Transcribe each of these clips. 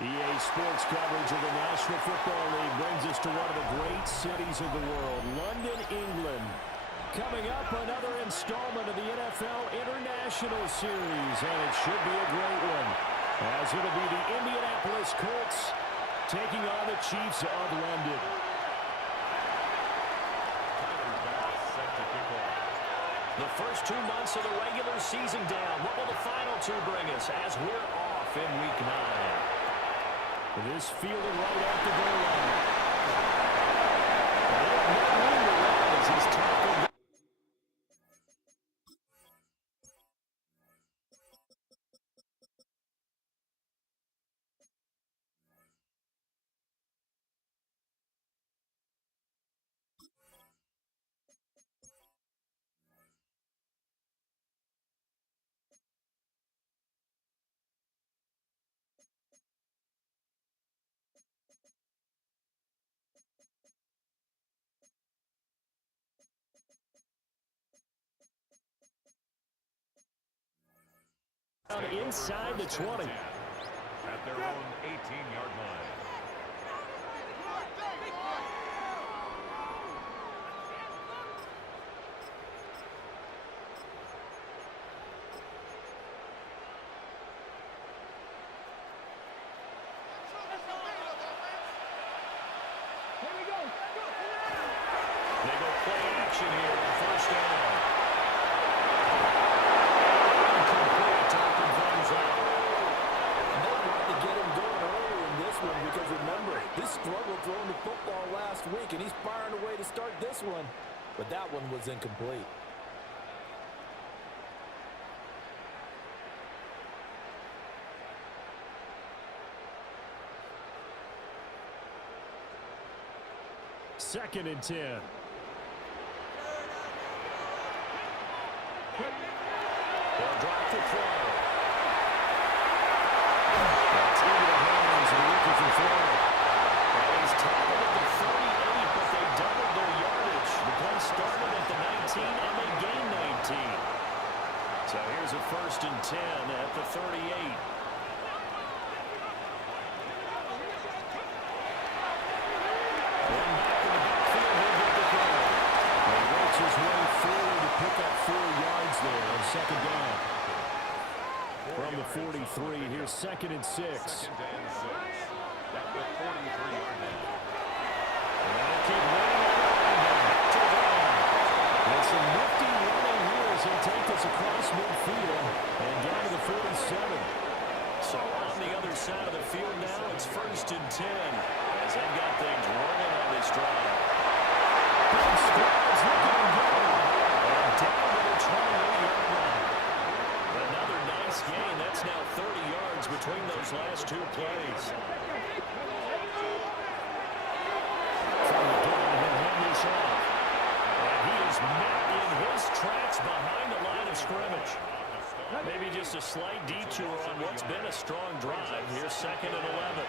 EA Sports coverage of the National Football League brings us to one of the great cities of the world, London, England. Coming up, another installment of the NFL International Series, and it should be a great one, as it'll be the Indianapolis Colts taking on the Chiefs of London. The first 2 months of the regular season down. What will the final two bring us as we're off in Week 9? This fielded right off the goal line. They have no room to run as he's tackled. Inside the 20. At their own 18-yard line. They go play action here on first down. Because remember, he struggled throwing the football last week, and he's firing away to start this one. But that one was incomplete. Second and 10. They'll drop the throw. That's into the hands of the rookie from Florida. Well, he's tackled at the 38, but they doubled their yardage. The play started at the 19, and they gained 19. So here's a first and 10 at the 38. Second down. From the 43, here's second and 6. Second and 6. At the 43-yard line. And they'll keep running back to the ground. And some nifty running here as they take this across midfield and down to the 47. So on the other side of the field now, it's first and 10. As they've got things running on this drive. Big strides looking good. And down to the 28-yard line. Another nice gain. That's now 30 yards between those last two plays. From the gun, he'll hand this off. And he is met in his tracks behind the line of scrimmage. Maybe just a slight detour on what's been a strong drive. Here's second and 11.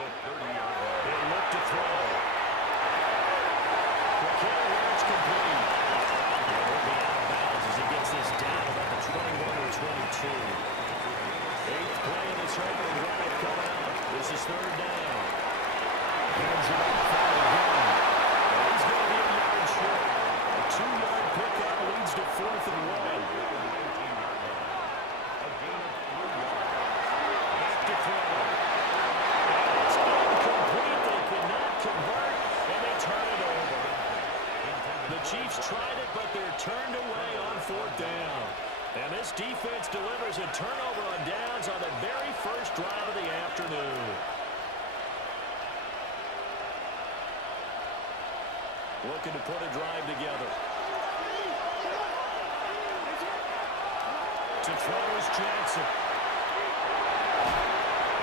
They look to throw. McCarron's complete. He'll be out of bounds as he gets this down about the 21 or 22. Eighth play in this opening drive coming up. This is third down. Hands it up for again. He's going to be a yard short. A 2-yard pickup leads to fourth and 1. Back to throw. It's incomplete. They could not convert, and they turn it over. The Chiefs tried it, but they're turned away on fourth down. And this defense delivers a turnover on downs on the very first drive of the afternoon. Looking to put a drive together. To throw is Jackson.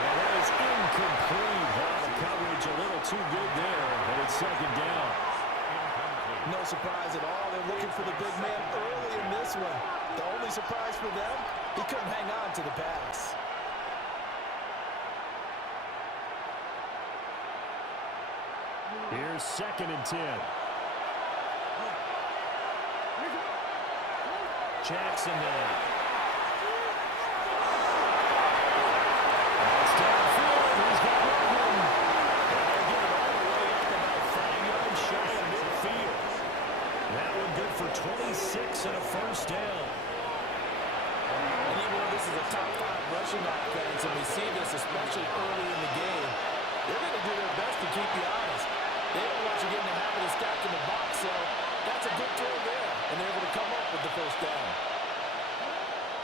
And that is incomplete. The coverage a little too good there, and it's second down. No surprise at all. They're looking for the big man early in this one. The only surprise for them, he couldn't hang on to the pass. Here's second and 10. Jackson now. That's downfield. defense, and we see this especially early in the game. They're going to do their best to keep you honest. They don't want you getting the habit of stacking the box, so that's a good throw there, and they're able to come up with the first down.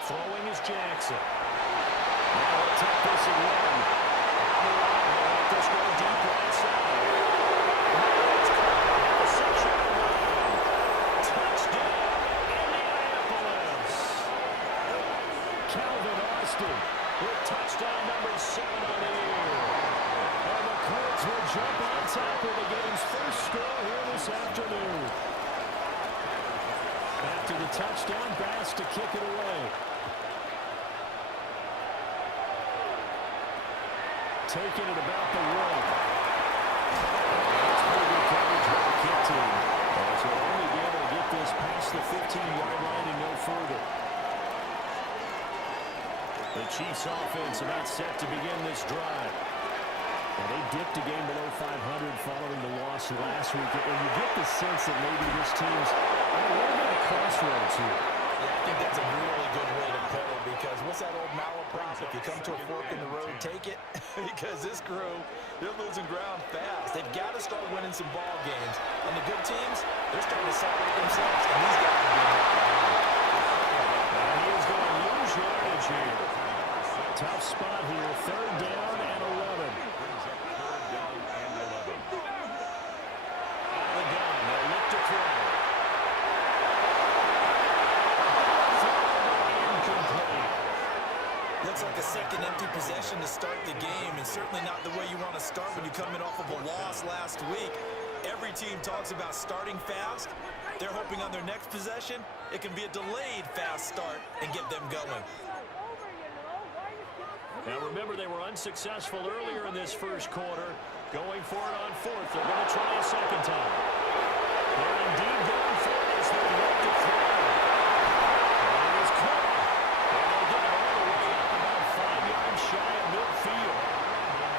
Throwing is Jackson. Now he'll take this and run. He'll let this go deep right side. It's caught at the 6-yard line. Touchdown, Indianapolis. Calvin Austin With touchdown number 7 on the year. and the Colts will jump on top of the game's first score here this afternoon. After the touchdown, Bass to kick it away. Taking it about the 1. That's pretty good coverage by the kick team. So they'll only be able to get this past the 15-yard line and no further. The Chiefs offense about set to begin this drive. Now they dipped a game below 500 following the loss last week. And you get the sense that maybe this team's at a little bit of crossroads here. Yeah, I think that's a really good way to put it, because what's that old malaprop? If you come to a fork in the road, take it. Because this crew, they're losing ground fast. They've got to start winning some ball games. And the good teams, they're starting to separate themselves. And these guys are being And he is going to lose yardage here. Tough spot here. 3rd down and 11. Out of the gun, they'll look to throw. Incomplete. Looks like a second empty possession to start the game, and certainly not the way you want to start when you come in off of a loss last week. Every team talks about starting fast. They're hoping on their next possession, it can be a delayed fast start and get them going. Now remember, they were unsuccessful earlier in this first quarter. Going for it on 4th. They're going to try a second time. They're indeed going for it as they look to throw. And it is caught. And they'll get it all the way up about 5 yards shy of midfield.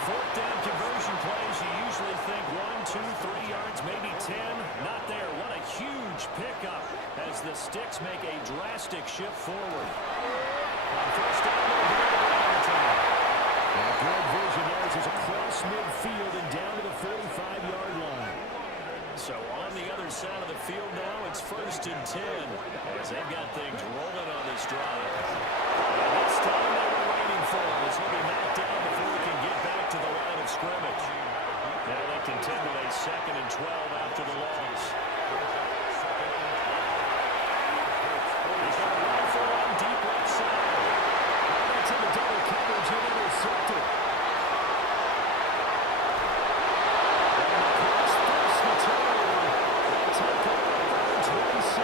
4th down conversion plays, you usually think 1, 2, 3 yards, maybe 10. Not there. What a huge pickup as the Sticks make a drastic shift forward. On 1st down, they'll get it around time. And good vision there as it's across midfield and down to the 45-yard line. So on the other side of the field now, it's 1st and 10 as they've got things rolling on this drive. And this time they were waiting for him as he'll be knocked down before he can get back to the line of scrimmage. Now they contend with a 2nd and 12 after the loss. He's got a rifle on deep left side. That's in the double coverage and intercepted. And across first material. They'll take over 27.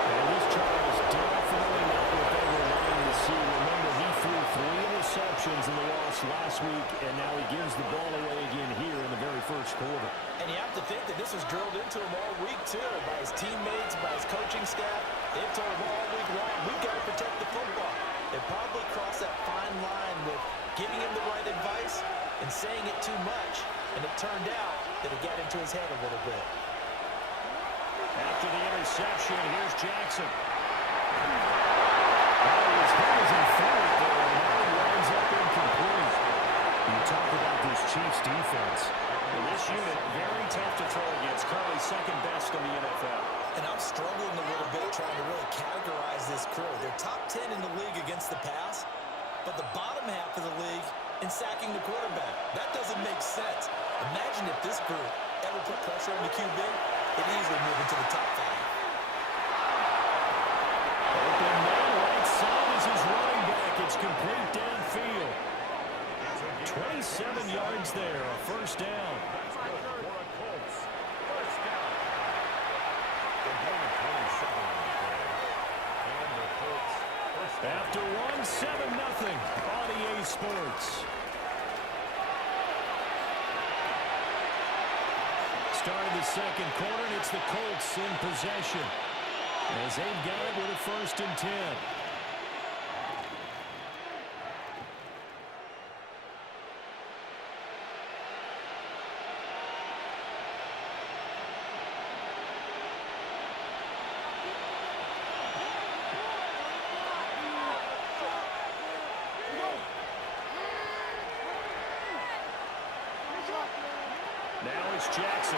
And this Charles definitely not what they were wanting to see. Remember, he threw 3 interceptions in the loss last week, and now he gives the ball away again here in the very first quarter. And you have to think that this was drilled into him all week, too, by his teammates, by his coaching staff. They've told him all week long, we've got to protect the football. They probably crossed that fine line with giving him the right advice and saying it too much, and it turned out that it got into his head a little bit. After the interception, here's Jackson. His head is in front there, and now he winds up incomplete. You talk about this Chiefs defense. And this unit, very tough to throw against. Currently 2nd best in the NFL. And I'm struggling a little bit trying to really categorize this crew. They're top 10 in the league against the pass, but the bottom half of the league in sacking the quarterback. That doesn't make sense. Imagine if this group ever put pressure on the QB, it'd easily move into the top 5. Open man right side is his running back. It's complete downfield. 27 yards there, a 1st down. After 1, 7-0 on EA Sports. Start of the second quarter, and it's the Colts in possession as they've got it with a 1st and 10. Chris Jackson.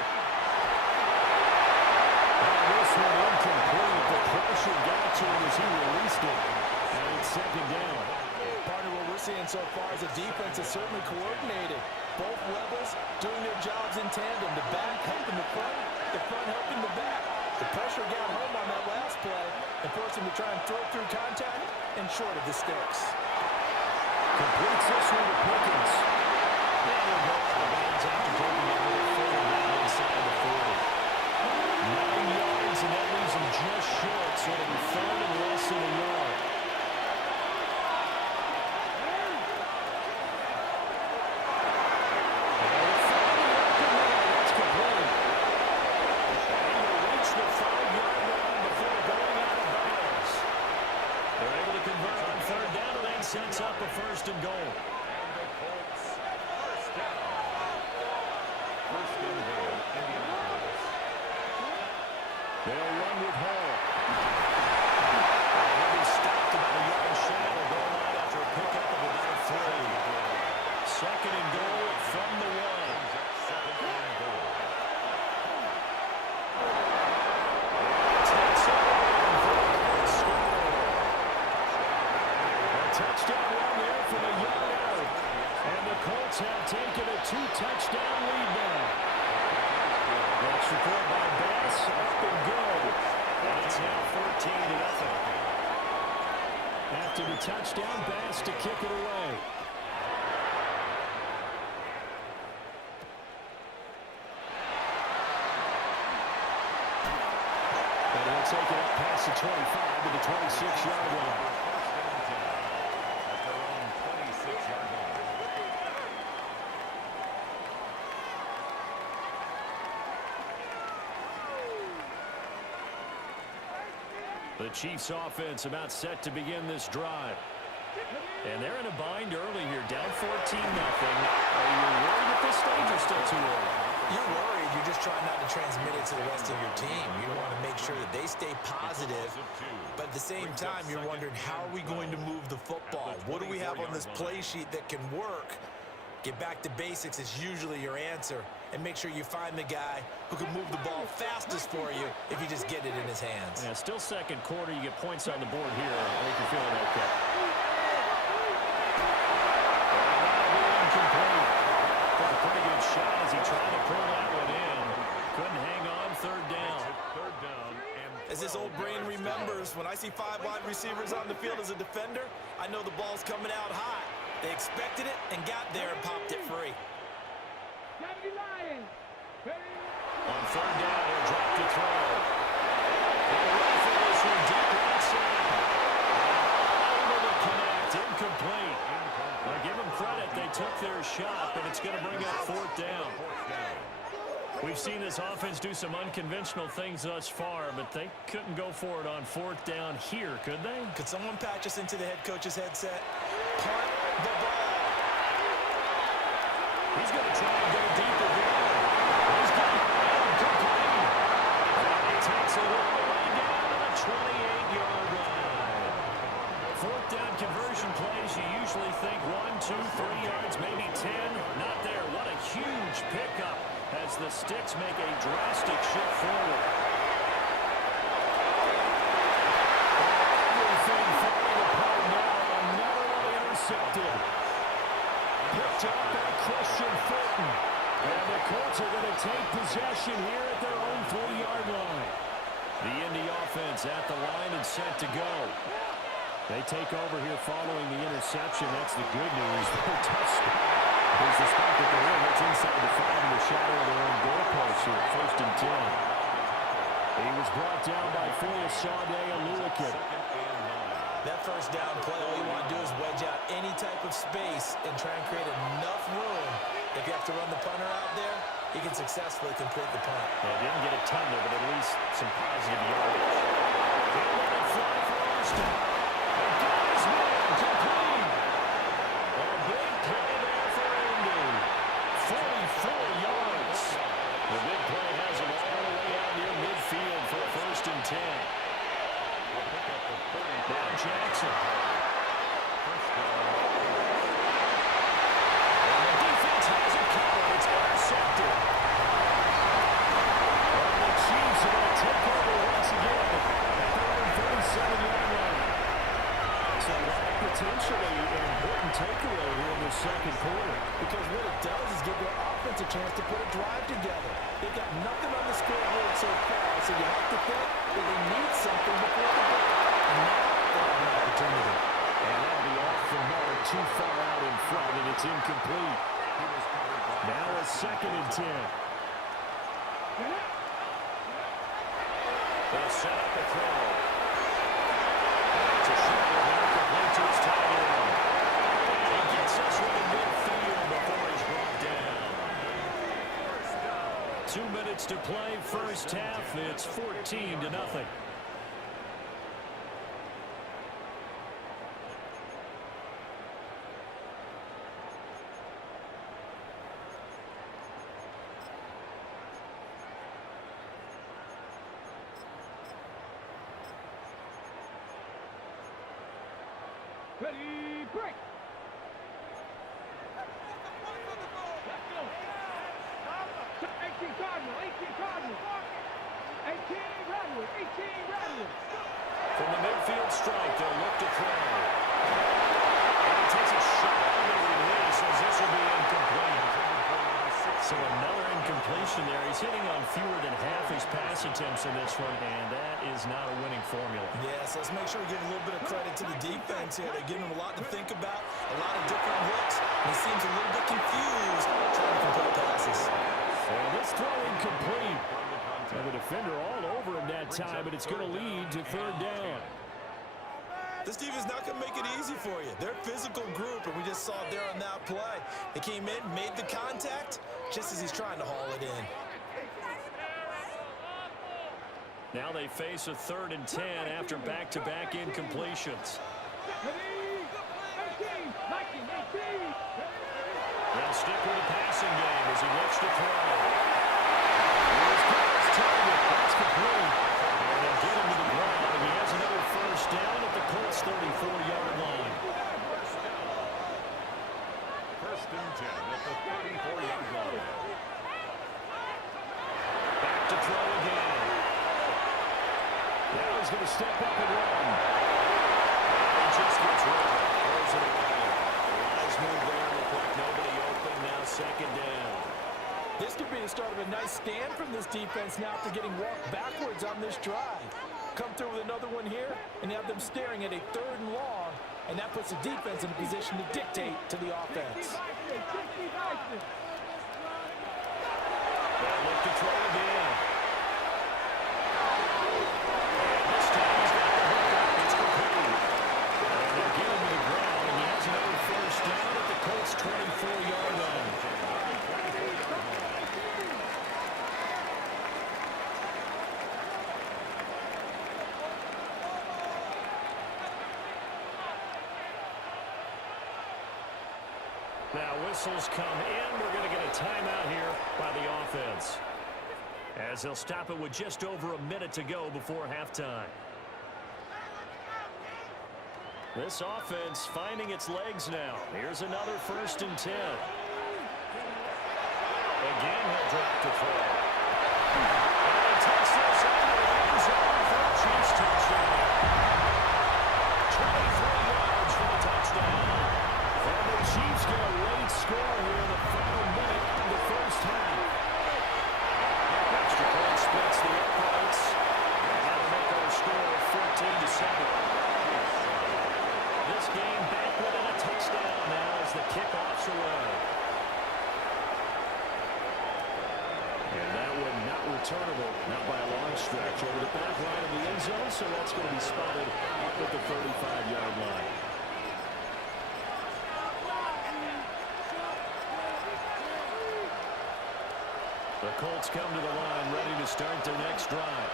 This one incomplete. The pressure got to him as he released it. And it's second down. Part of what we're seeing so far is the defense is certainly coordinated. Both levels doing their jobs in tandem. The back helping the front helping the back. The pressure got home on that last play and forced him to try and throw through contact and short of the sticks. Completes this one to Pickens. And they'll go out of bounds after taking it with a fullback inside the 40. 9 yards, and that leaves him just short, so it'll be third and less than a yard. That's complete. And he'll reach the 5-yard line before going out of bounds. They're able to convert on third down, and that sets up a first and goal. They'll run with Hall. He'll be stopped about a yard shy of the goal line after a pickup of about 3. Second and goal from the 1. Takes it for a score. A touchdown run there from a yard out. And the Colts have taken a 2-touchdown lead now. That's recorded by Bass, up and good. And it's now 14-0. After the touchdown, Bass to kick it away. And they'll take it up past the 25 to the 26-yard line. The Chiefs offense about set to begin this drive. And they're in a bind early here, down 14-0. Are you worried at this stage or still too early? You're worried. You're just trying not to transmit it to the rest of your team. You want to make sure that they stay positive. But at the same time, you're wondering, how are we going to move the football? What do we have on this play sheet that can work? Get back to basics is usually your answer. And make sure you find the guy who can move the ball fastest for you if you just get it in his hands. Yeah, still second quarter. You get points on the board here. I think you're feeling okay. Incomplete. Took a pretty good shot as he tried to pull that one in. Couldn't hang on third down. As this old brain remembers, when I see 5 wide receivers on the field as a defender, I know the ball's coming out high. They expected it and got there and popped it free. On third down, he'll drop to throw. And right for this one, deep inside. Able to connect, incomplete. Now give them credit, they took their shot, but it's going to bring up fourth down. We've seen this offense do some unconventional things thus far, but they couldn't go for it on fourth down here, could they? Could someone patch us into the head coach's headset? Punt the ball. He's going to try and go deeper here. He's got it incomplete. And he takes it all the way down to the 28-yard line. Fourth down conversion plays, you usually think 1, 2, 3 yards, maybe 10. Not there. What a huge pickup as the Sticks make a drastic shift forward. Everything falling apart now. Another one intercepted. Picked up by Christian Fulton. And the Colts are going to take possession here at their own 3-yard line. The Indy offense at the line and set to go. They take over here following the interception. That's the good news. Their tough spot is the spot that they're in. It's inside the 5 in the shadow of their own goalpost here. First and 10. He was brought down by Foyesade Oluokun. That first down play, all you want to do is wedge out any type of space and try and create enough room. If you have to run the punter out there, he can successfully complete the punt. Yeah, didn't get a ton there, but at least some positive yardage. He'll let it fly for Austin. And got his man complete. A big play there for Indy. 44 yards. The big play has him all the way out near midfield for a first and 10. Now Jackson. And the defense has it covered. It's intercepted. second quarter. Because what it does is give their offense a chance to put a drive together. They've got nothing on the scoreboard so far, so you have to think that they need something before the break. And now they have an opportunity. And that'll be off the mark, too far out in front, and it's incomplete. Now a 2nd and 10. They'll set up a throw. It's a shot with an incomplete to his tight end. He gets this one in midfield before he's brought down. 2 minutes to play, first half. It's 14-0. Ready, break. Let's go. 18 Cardinal, 18 Cardinal. 18 Redwood, 18 Redwood. From the midfield strike, they'll look to throw. And he takes a shot on the release as this will be incomplete. So another incompletion there. He's hitting on fewer than half his pass attempts in this one, and that is not a winning formula. Yes, let's make sure we give a little bit of credit to the defense here. They're giving him a lot to think about, a lot of different looks, and he seems a little bit confused trying to complete passes. And this throw incomplete. And the defender all over him that time, but it's going to lead to 3rd down. This defense is not going to make it easy for you. They're a physical group, and we just saw it there on that play. They came in, made the contact, just as he's trying to haul it in. Now they face a 3rd and 10 after back-to-back incompletions. They'll stick with the passing game as he looks to throw. Here's Carter's target. That's complete. And they'll get him to the ground, and he has another first down at the Colts 34-yard line. 1st and 10 at the 34-yard line. Back to throw again. Now he's going to step up and run. He just gets rid of it. Throws it away. Wise move there. Looked like nobody open. Now 2nd down. This could be the start of a nice stand from this defense now after getting walked backwards on this drive. Come through with another one here, and you have them staring at a 3rd and long, and that puts the defense in a position to dictate to the offense. They'll look to throw again. This time he's got the hook up. It's complete. And they'll get him to the ground, and he has another first down at the Colts 24-yard line. Now whistles come in. We're going to get a timeout here by the offense, as they'll stop it with just over a minute to go before halftime. This offense finding its legs now. Here's another 1st and 10. Again, he'll drop to throw. And he takes this out of the end zone for a Chiefs touchdown. 23 yards for the touchdown. And the Chiefs get a late score here in the final minute of the first half. Extra point splits the uprights. And that'll make our score 14-7. This game back within a touchdown now as the kickoff's away. And that one not returnable, not by a long stretch, over the back line of the end zone, so that's going to be spotted up at the 35-yard line. The Colts come to the line ready to start their next drive.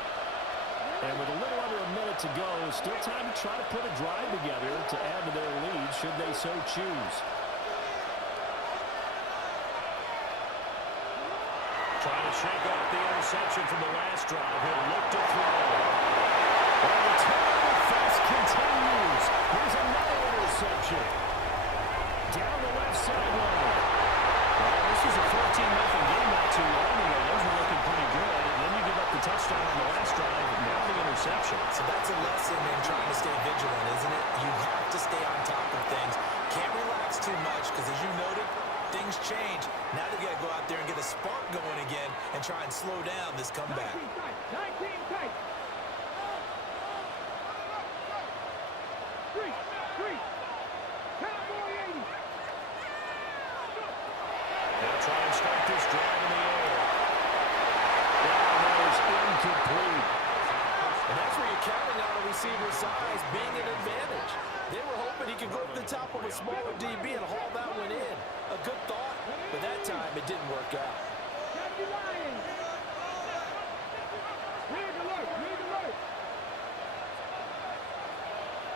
And with a little under a minute to go, still time to try to put a drive together to add to their lead should they so choose. Trying to shake off the interception from the last drive. He'll look to throw. And the turn offense continues. Here's another interception. Down the left sideline. Well, this was a 14-0 game not too long ago. Those were looking pretty good. And then you give up the touchdown on the last drive. Now the interception. So that's a lesson in trying to stay vigilant, isn't it? You have to stay on top of things. Can't relax too much because, as you things change. Now they've got to go out there and get a spark going again and try and slow down this comeback. 19 tight. 3. Cowboy 80. They'll try and start this drive in the air. That is incomplete. And that's where you're counting on a receiver's size being an advantage. They were hoping he could go to the top of a smaller DB and haul that one in. A good thought, but that time it didn't work out. Captain Lions. Rig alert.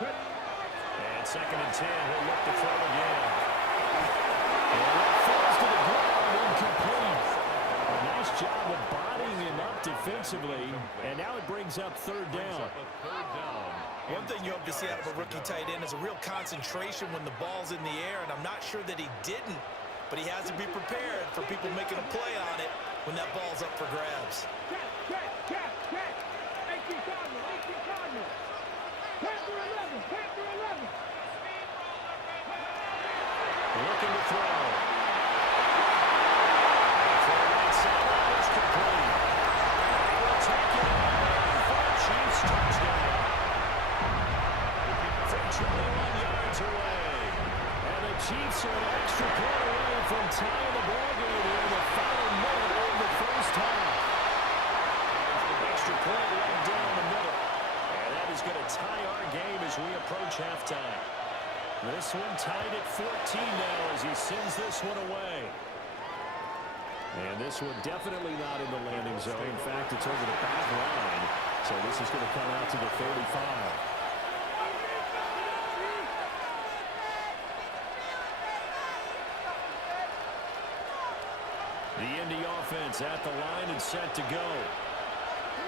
And 2nd and 10, he'll look to throw again. And that falls to the ground, incomplete. A nice job of bodying him up defensively, and now it brings up 3rd down. One thing you hope to see out of a rookie tight end is a real concentration when the ball's in the air, and I'm not sure that he didn't, but he has to be prepared for people making a play on it when that ball's up for grabs. Check. 18 Cardinal. Panther 11. Looking to throw. For the right sideline, it's complete. They will take it for a Chiefs touchdown. From 21 yards away. And the Chiefs are an extra point away from tying the ball game here in the final minute of the first half. Extra point right down the middle. And that is going to tie our game as we approach halftime. This one tied at 14 now as he sends this one away. And this one definitely not in the landing zone. In fact, it's over the back line. So this is going to come out to the 35. The Indy offense at the line and set to go.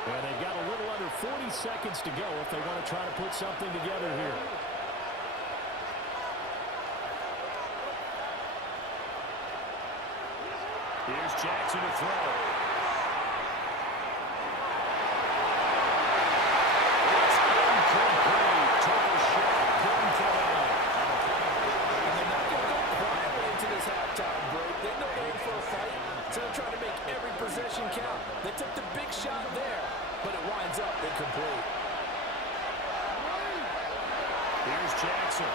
And they've got a little under 40 seconds to go if they want to try to put something together here. Here's Jackson to throw. It's incomplete. Took a shot. Couldn't get out. And they're not going to go quietly into this halftime break. They know they're in for a fight, so they're trying to make every possession count. They took the big shot there, but it winds up incomplete. Here's Jackson.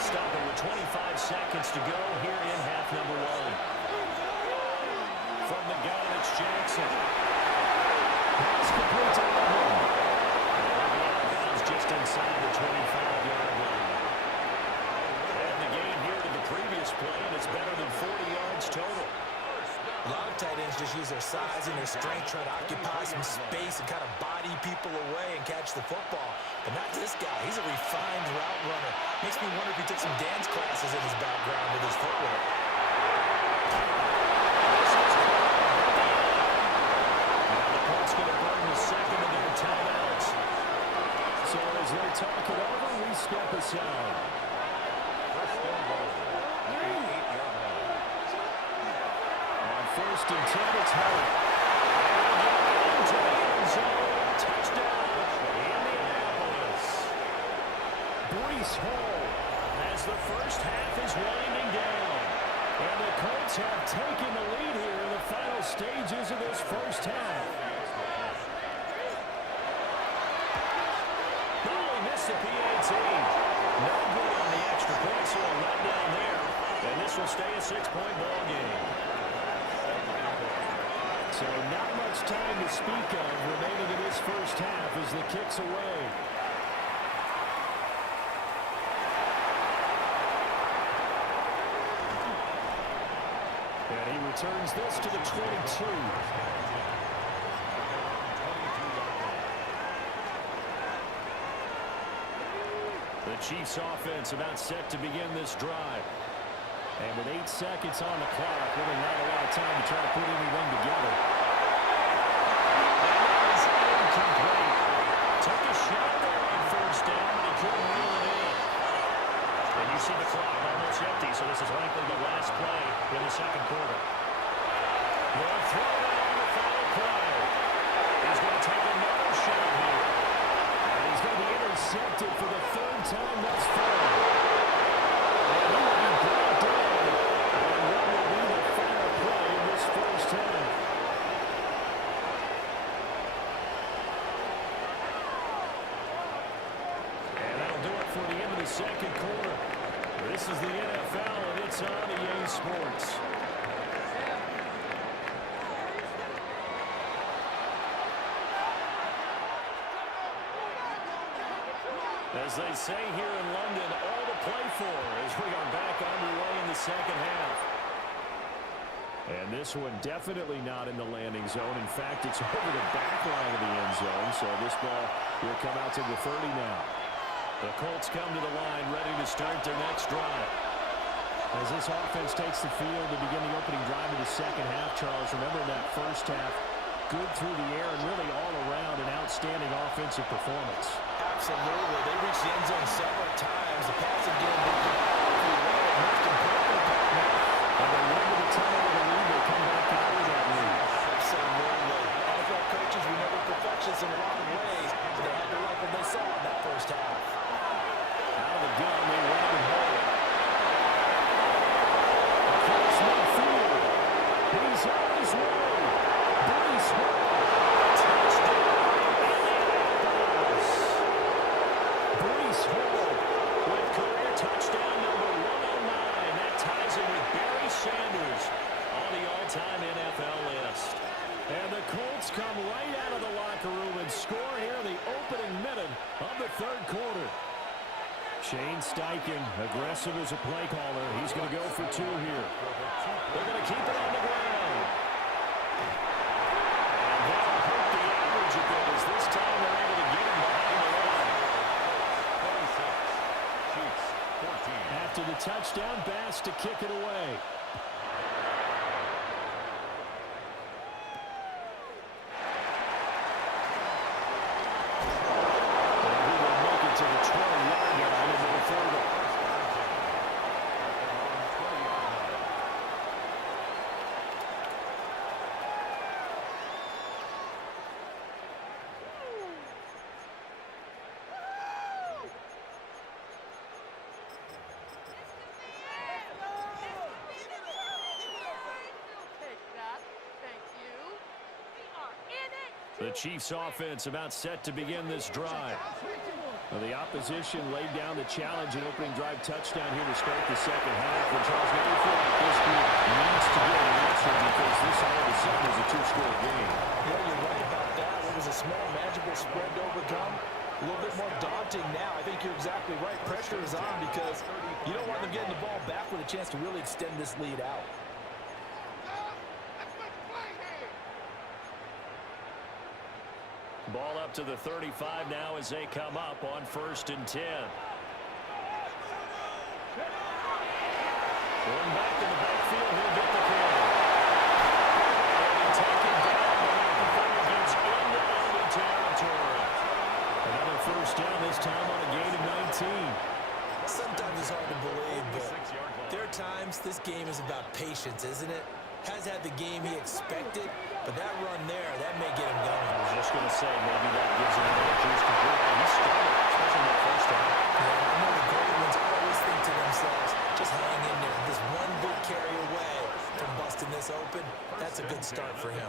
Stop it with 25 seconds to go here in half number 1. From the gun, it's Jackson. Pass complete to Edwin. And he'll be out of bounds just inside the 25-yard line. And the gain here to the previous play, and it's better than 40 yards total. A lot of tight ends just use their size and their strength, try to occupy some space and kind of body people away and catch the football. But not this guy. He's a refined route runner. Makes me wonder if he took some dance classes in his background with his footwork. Now the Colts going to burn the second of their timeouts. So as they talk it over, we step aside. On 1st and 10, it's Hurry. Into the end zone. Touchdown, Indianapolis. Breece Hall as the first half is winding down. And the Colts have taken the lead here in the final stages of this first half. Oh, he missed the PAT. No good on the extra point, so a letdown there. And this will stay a 6-point ball game. So not much time to speak of remaining in this first half as the kick's away. And he returns this to the 22. The Chiefs offense about set to begin this drive. And with 8 seconds on the clock, really not a lot of time to try to put anything together. And that is incomplete. Took a shot there on 1st down, but he couldn't reel it in. And you see the clock almost empty, so this is likely the last play in the second quarter. They'll throw it on the final play. He's going to take it second quarter. This is the NFL, and it's on EA Sports. As they say here in London, all to play for as we are back underway in the second half. And this one definitely not in the landing zone. In fact, it's over the back line of the end zone, so this ball will come out to the 30 now. The Colts come to the line, ready to start their next drive. As this offense takes the field to begin the opening drive of the second half, Charles, remember that first half, good through the air and really all around an outstanding offensive performance. Absolutely. They reached the end zone several times. The passing game didn't come powerfully well. Most importantly, and they went to the tunnel of the lead. They come back out with that lead. absolutely. NFL coaches, we know they're perfectionists in a lot of ways, but they had to like what they saw in that first half. Out of the gun, they run it home. Across midfield. He's on his way. Breece Hall. Touchdown. Indianapolis. Breece Hall with career touchdown number 109. That ties him with Barry Sanders on the all-time NFL list. And the Colts come right out of the locker room and score here in the opening minute of the third quarter. Shane Steichen, aggressive as a play caller. He's going to go for two here. They're going to keep it on the ground. And that'll hurt the average a bit as this time they're able to get him behind the line. 26, Chiefs, 14. After the touchdown, Bass to kick it away. To the 20-yard line and then further. The Chiefs offense about set to begin this drive. Well, the opposition laid down the challenge and opening drive touchdown here to start the second half. And Charles, now you feel like this group needs to get an answer because this all of a sudden is a two-score game. Yeah, you're right about that. It was a small, manageable spread to overcome. A little bit more daunting now. I think you're exactly right. Pressure is on because you don't want them getting the ball back with a chance to really extend this lead out. Ball up to the 35 now as they come up on 1st and 10. Going back to the backfield, he'll get the corner. And taken down before he gets into enemy territory. Another first down, this time on a gain of 19. Sometimes it's hard to believe, but there are times this game is about patience, isn't it? Has had the game he expected, but that run there, that may get him going. I was just going to say, maybe that gives him a little juice to drink. He started, especially that first time. Yeah, I know the great ones always think to themselves, just hang in there. This one big carry away from busting this open, that's a good start for him.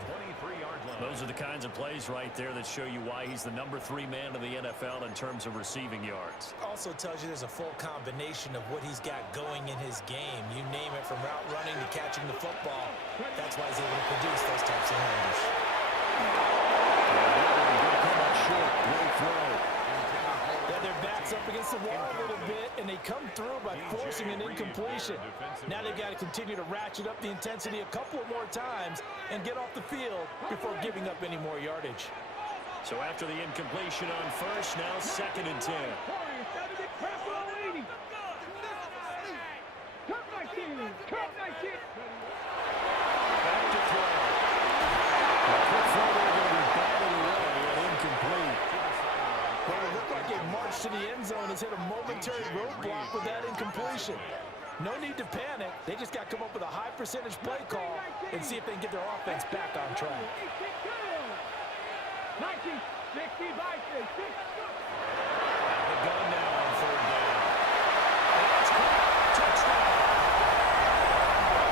Those are the kinds of plays right there that show you why he's the number 3 man in the NFL in terms of receiving yards. Also tells you there's a full combination of what he's got going in his game. You name it, from route running to catching the football. That's why he's able to produce those types of numbers. Short, low throw. Yeah, their back's up against the wall a little bit, and they come through by forcing an incompletion. Now they've got to continue to ratchet up the intensity a couple of more times and get off the field before giving up any more yardage. So after the incompletion on first, now 2nd and 10. Back to throw. The quick throw there going to be batted away and incomplete. Well, it looked like a march to the end zone has hit a momentary roadblock with that incompletion. No need to panic. They just got to come up with a high percentage play call and see if they can get their offense back on track. 1960 by 6. The gun now on 3rd down. And that's caught. Touchdown.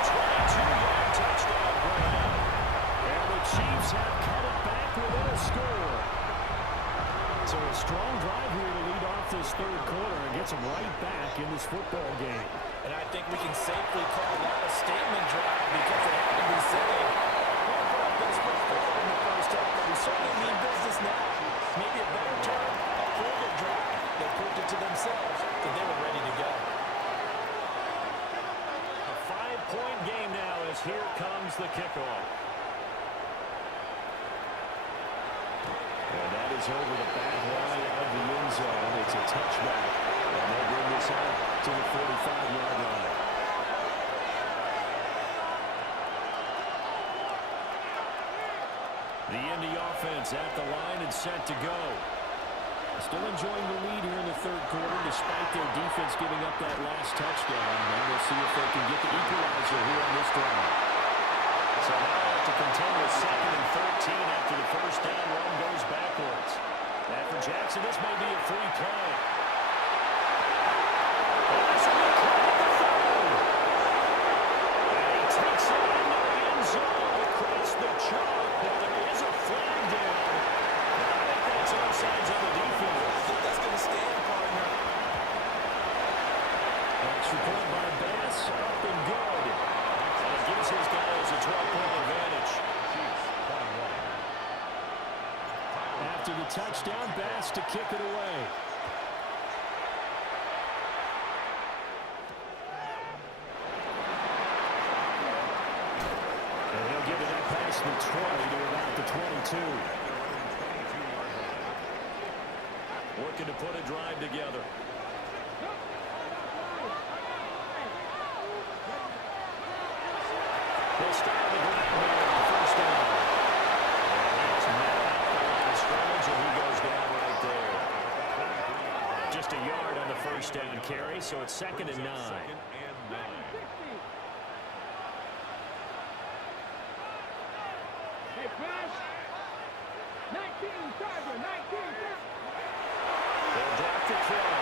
22-yard touchdown grab. And the Chiefs have cut it back within a score. So a strong drive here to lead off this third quarter and gets them right back in this football game. And I think we can safely call that a statement drive because they have to be saying, we didn't put our best foot forward in the first half, but we certainly mean business now. Maybe a better term, a quarter drive. They proved it to themselves that they were ready to go. A 5-point game now as here comes the kickoff. And that is over the back line of the end zone. It's a touchback. And they'll bring this out to the 45-yard line. The Indy offense at the line and set to go. Still enjoying the lead here in the third quarter despite their defense giving up that last touchdown. And we'll see if they can get the equalizer here on this drive. So now they have to contend with 2nd and 13 after the first down run goes backwards. And for Jackson, this may be a free play. And this will be caught at the 30. And he takes it into the end zone across the chalk. Now there is a flag down. And I think that's all signs of the defense. I think that's going to stand, partner. Extra point by Bass, up and good. And it gives his guys a 12-point advantage. After the touchdown, Bass to kick it away. And he'll give it that pass the 20 to about the 22. Working to put a drive together. They'll start on the ground here on the first down. And that's Matt out the line of scrimmage, and he goes down right there. Just a yard on the first down carry, so it's 2nd and 9. Hey, Flash. 19, Tiger, 19. They'll drop the throw.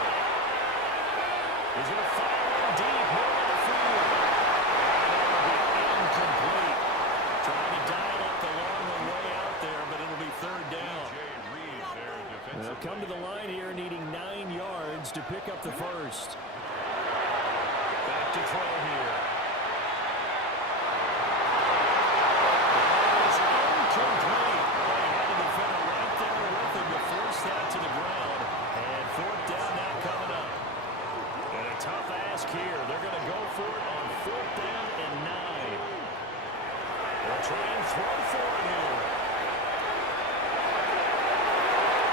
He's going to fire in deep, middle of the field. Incomplete. Trying to dial up the long one way out there, but it'll be 3rd down. They'll come to the line here needing 9 yards to pick up the first. Back to throw here. That is incomplete. They had a defender right there with him to force that to the ground. And 4th down now coming up. And a tough ask here. They're going to go for it on 4th down and 9. They'll try and throw for it here.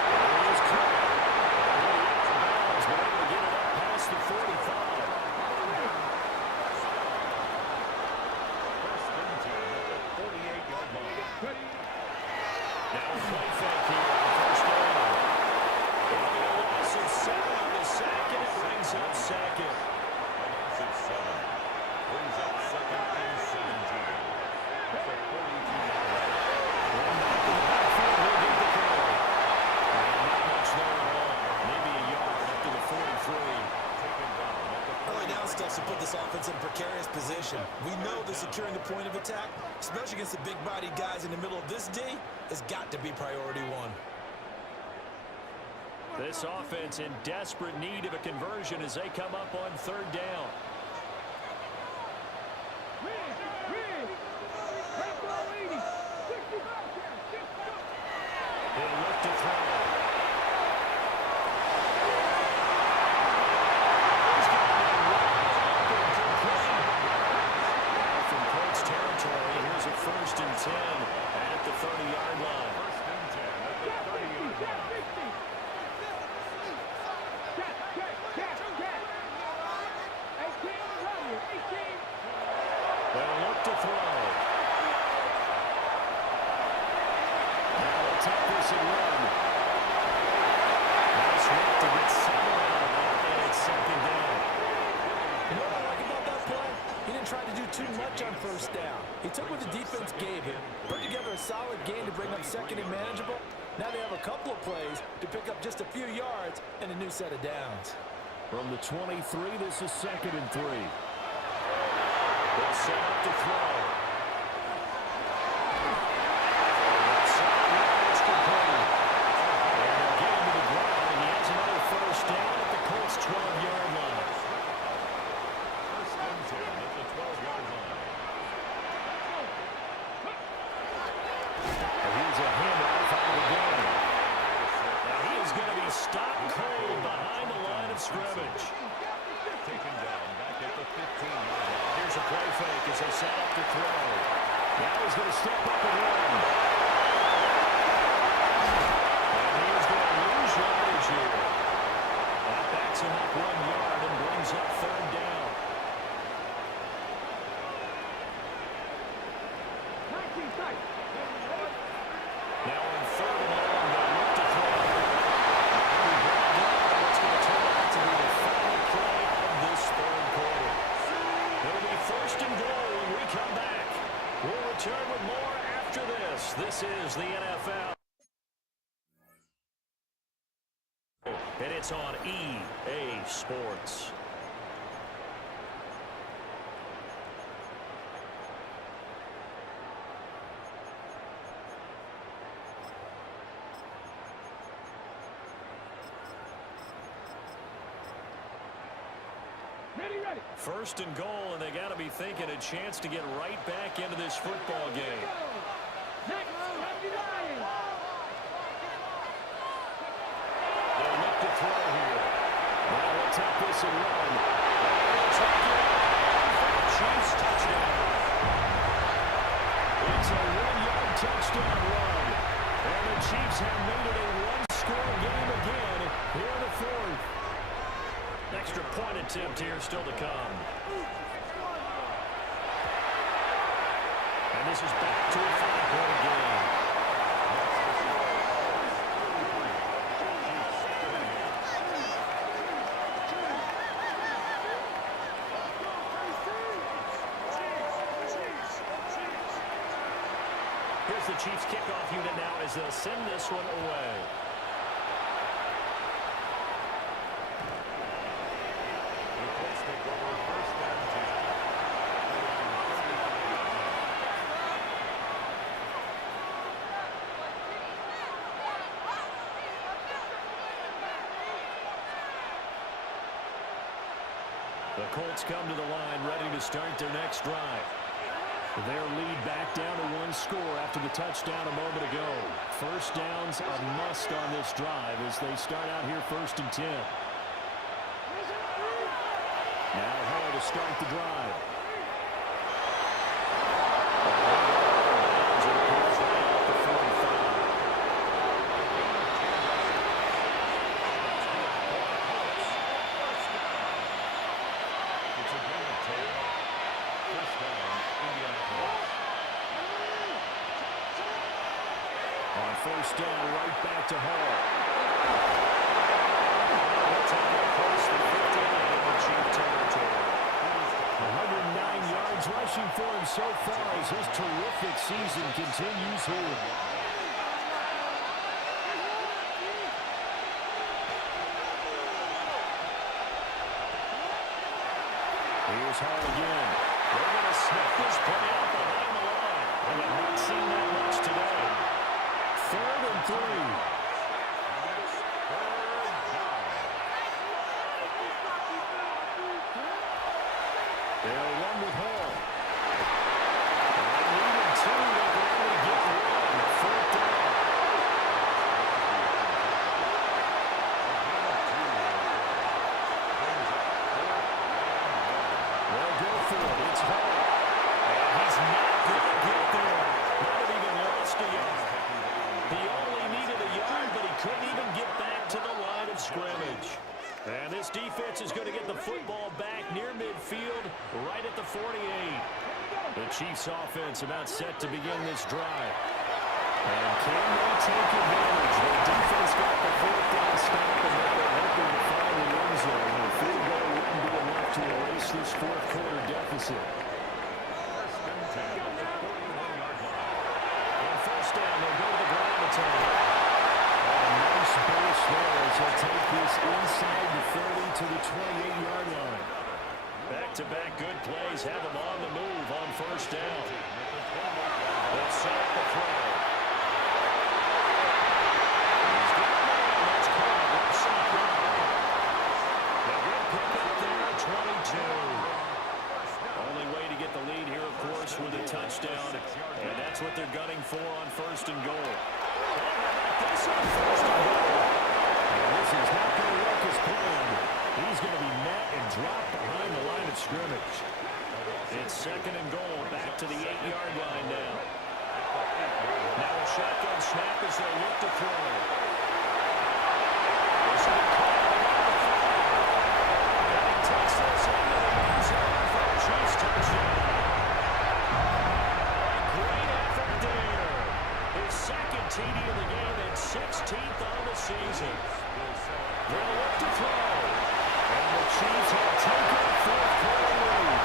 There he is caught. But able to get it up past the 45. Now a play fake here on 1st down. It'll be a loss of 7 on the sack, and it brings up 2nd. Brings up 2nd and 17. That's a 42-yard. Run back in the backfield, he'll get the carry. And not much there at all. Maybe a yard up to the 43. Early down steps to put this offense in a precarious position. We know that securing the point of attack, especially against the big-bodied guys in the middle of this D, has got to be priority 1. This offense in desperate need of a conversion as they come up on 3rd down. He'll look to throw. He's got it right up and complete. Now from Colts territory, here's a 1st and 10 at the 30-yard line. 1st and 10 at the 30-yard line. They'll look to throw. Now they'll take this and run. Nice work to get 7 out of that, and it's 2nd down. You know what I like about that play? He didn't try to do too much on 1st down. He took what the defense gave him, put together a solid game to bring up 2nd and manageable. Now they have a couple of plays to pick up just a few yards and a new set of downs. From the 23, this is 2nd and 3. They'll set up to throw. It's complete. And they'll get into the play fake as they set up to throw. Now he's going to step up and run. And he is going to lose yardage here. That backs him up 1 yard and brings up third down. 19 tight. Now on third and long, they look to throw. What's going to turn out to be the final play of this third quarter. It'll be first and goal when we come back. We'll return with more after this. This is the NFL. And it's on EA Sports. Ready, ready. First and goal, and they got to be thinking a chance to get right back into this football game. Next, Happy Lions. They'll look to throw here. Now they'll take this and run. Chiefs touchdown. It's a 1-yard touchdown run. And the Chiefs have made it a one-score game again here in the fourth. Extra point attempt here still to come. And this is back to a 5-point game. Here's the Chiefs kickoff unit now as they'll send this one away. The Colts come to the line ready to start their next drive. Their lead back down to 1 score after the touchdown a moment ago. First down's a must on this drive as they start out here 1st and 10. Now Hall to start the drive. First down, right back to Hall. They'll take it across the 50 in Chief territory. 109 yards rushing for him so far as his terrific season continues here. Here's Hall again. They're going to snap this play out behind the line. And I've not seen that much today. 3rd and 3. They'll run with Hall. They needed 2. They can only get 1. 4th down. They'll go for it. It's Hall. And he's not going to get there. Might have even lost a yard. He only needed a yard, but he couldn't even get back to the line of scrimmage. And this defense is going to get the football back near midfield, right at the 48. The Chiefs offense about set to begin this drive. And can they take advantage? The defense got the 4th down stop, and they're hoping to find the end zone. And a field goal wouldn't be enough to erase this 4th quarter deficit. First down, they'll go to the ground attack. A nice burst there as they'll take this inside the 30 to the 28-yard line. Back-to-back good plays have them on the move on first down. They'll set up the throw. He's got a man. That's caught. Left side line. A good pick up there, 22. Only way to get the lead here, of course, with a touchdown. And that's what they're gunning for on 1st and goal. This on 1st and goal. And this is not going to work as planned. He's going to be met and dropped behind the line of scrimmage. It's 2nd look to throw. This will be caught on the fly. And he takes this into the end zone for a Chiefs touchdown. A great effort there. His second TD of the game and 16th on the season. They'll look to throw. And the Chiefs have taken a fourth-quarter lead.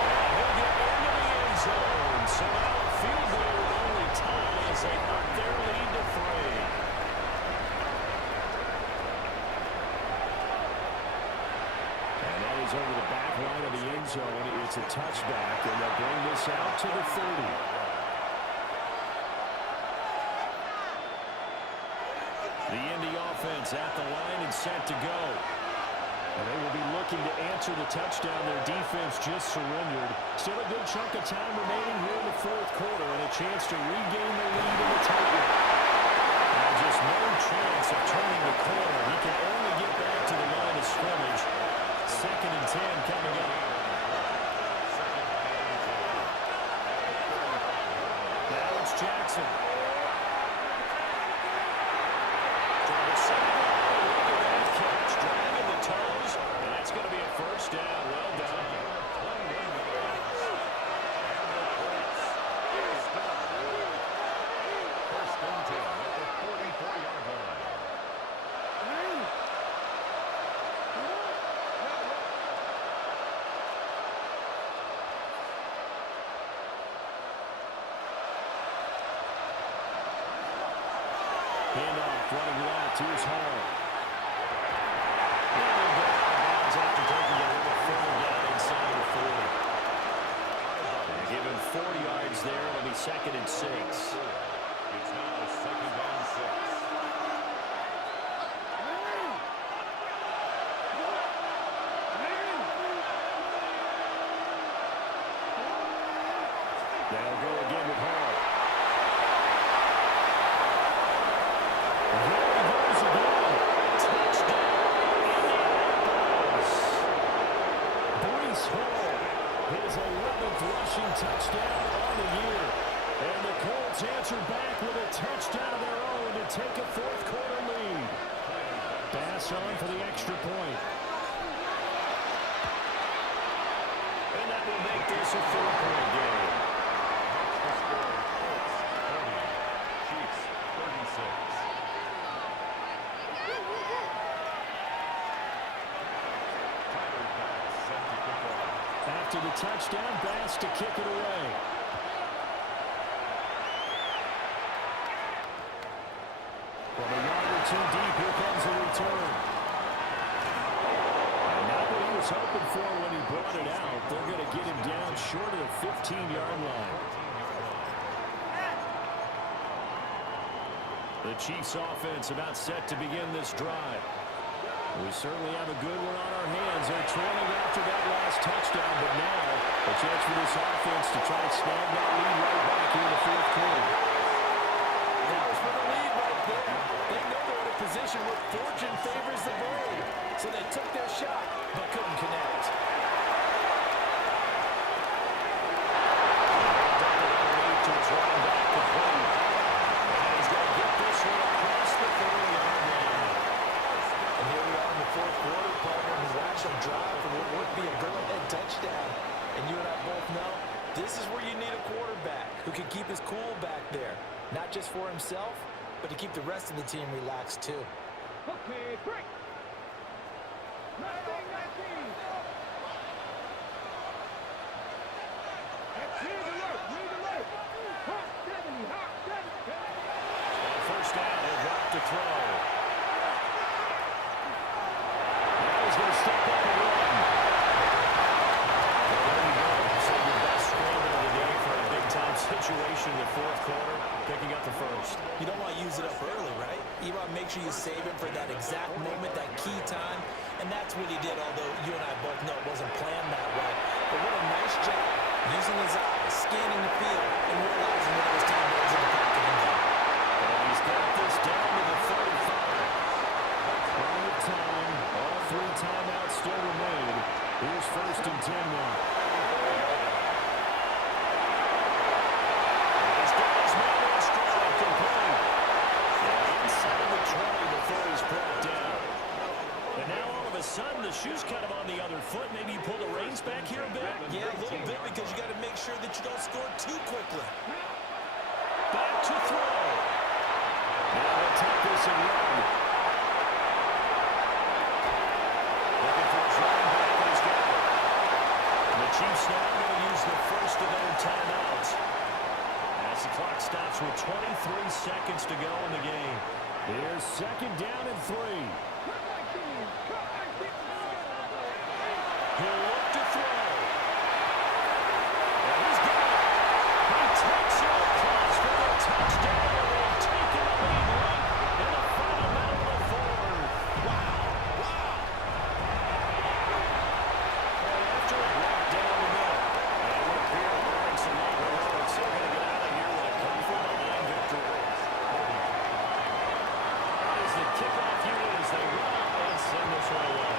And he'll get into the end zone. So now a field goal will only tie as they up their lead to 3. And that is over the back line of the end zone. It's a touchback, and they'll bring this out to the 30. The Indy offense at the line and set to go. And they will be looking to answer the touchdown. Their defense just surrendered. Still a good chunk of time remaining here in the fourth quarter and a chance to regain the lead in the title. Now just no chance of turning the corner. He can only get back to the line of scrimmage. 2nd and 10 coming up. Now it's Jackson. First down, well done. First and 10 at the 44-yard line. Handoff, running left, here's Hall. After taking a little further down inside the 40. Give him 40 yards there. It'll be 2nd and 6. It's now 2nd and 6. They'll go again with Hall. There he goes again. Touchdown, Indianapolis. Breece Hall, his 11th rushing touchdown on the year. And the Colts answer back with a touchdown of their own to take a fourth-quarter lead. Bass on for the extra point. And that will make this a 4-point game. Chiefs 36. After the touchdown, Bass to kick it away. From a yard or two deep, here comes the return. And not what he was hoping for when he brought it out. They're going to get him down short of the 15-yard line. The Chiefs offense about set to begin this drive. We certainly have a good one on our hands. They're trailing after that last touchdown, but now a chance for this offense to try to snag that lead right back here in the fourth quarter. That was for the lead right there. They know they're in a position where fortune favors the brave. So they took their shot, but couldn't connect. To his running back complete. And he's going to get this one across the 40-yard line. And here we are in the fourth quarter, partner, and watch them drive for what would be a go-ahead touchdown. And you and I both know this is where you need a quarterback who can keep his cool back there. Not just for himself, but to keep the rest of the team relaxed too. Okay, break. 19. First down, he'll drop to throw. Now he's going to step up and run. There you go. So your best scramble of the day for a big-time situation in the fourth quarter, picking up the first. You don't want to use it up early, right? You want to make sure you save it for that exact moment, that key time. And that's what he did, although you and I both know it wasn't planned that way. But what a nice job using his eyes, scanning the field, and realizing when it was time to exit the pocket engine. And he's got this down to the 35. Plenty of time. All 3 timeouts still remain. Here's 1st and 10 now. He's got his man on stride, complete. shoe's kind of on the other foot. Maybe you pull the reins back here a bit? Yeah, a little bit because you got to make sure that you don't score too quickly. Back to throw. Now they'll take this and run. Looking for his running back, and he's got it. The Chiefs now going to use the first of their timeouts as the clock stops with 23 seconds to go in the game. Here's second down and 3. He'll look to throw. And he's got it. He takes it across for the touchdown. They've taken the lead late in the final minute of the fourth. Wow. And after it walked down the middle. And look here, barring some late runs, but still going to get out of here with a comfortable 9 victory. As the kickoff unit as they run out and send this one away.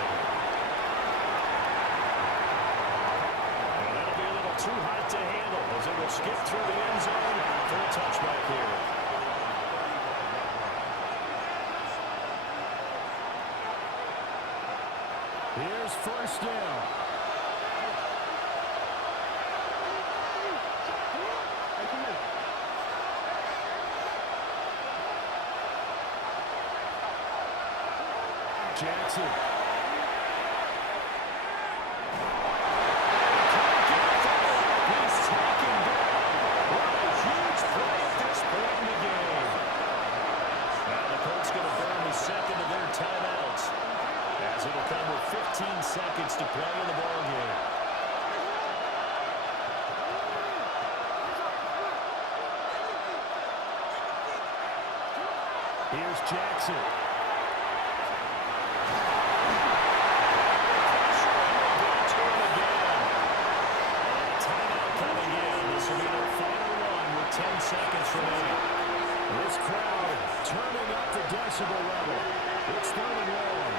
And that'll be a little too hot to handle as it will skip through the end zone for a touchback here. Here's first down. Jackson. He's taken down. What a huge play at this point in the game. Now the Colts going to burn the second of their timeouts as it'll come with 15 seconds to play in the ballgame. Here's Jackson. Seconds remaining. This crowd turning up the decibel level. It's third and long.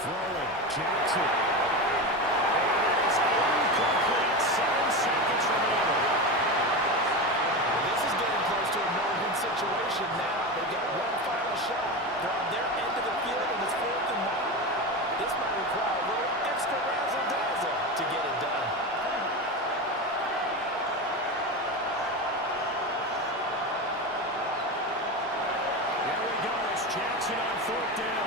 Throwing, Jackson. It's incomplete. 7 seconds remaining. This is getting close to a no-win situation now. They've got one final shot. They're on their end of the field, and it's 4th and 1. This might require a little extra razzle-dazzle to get it done. There we go. It's Jackson on 4th down.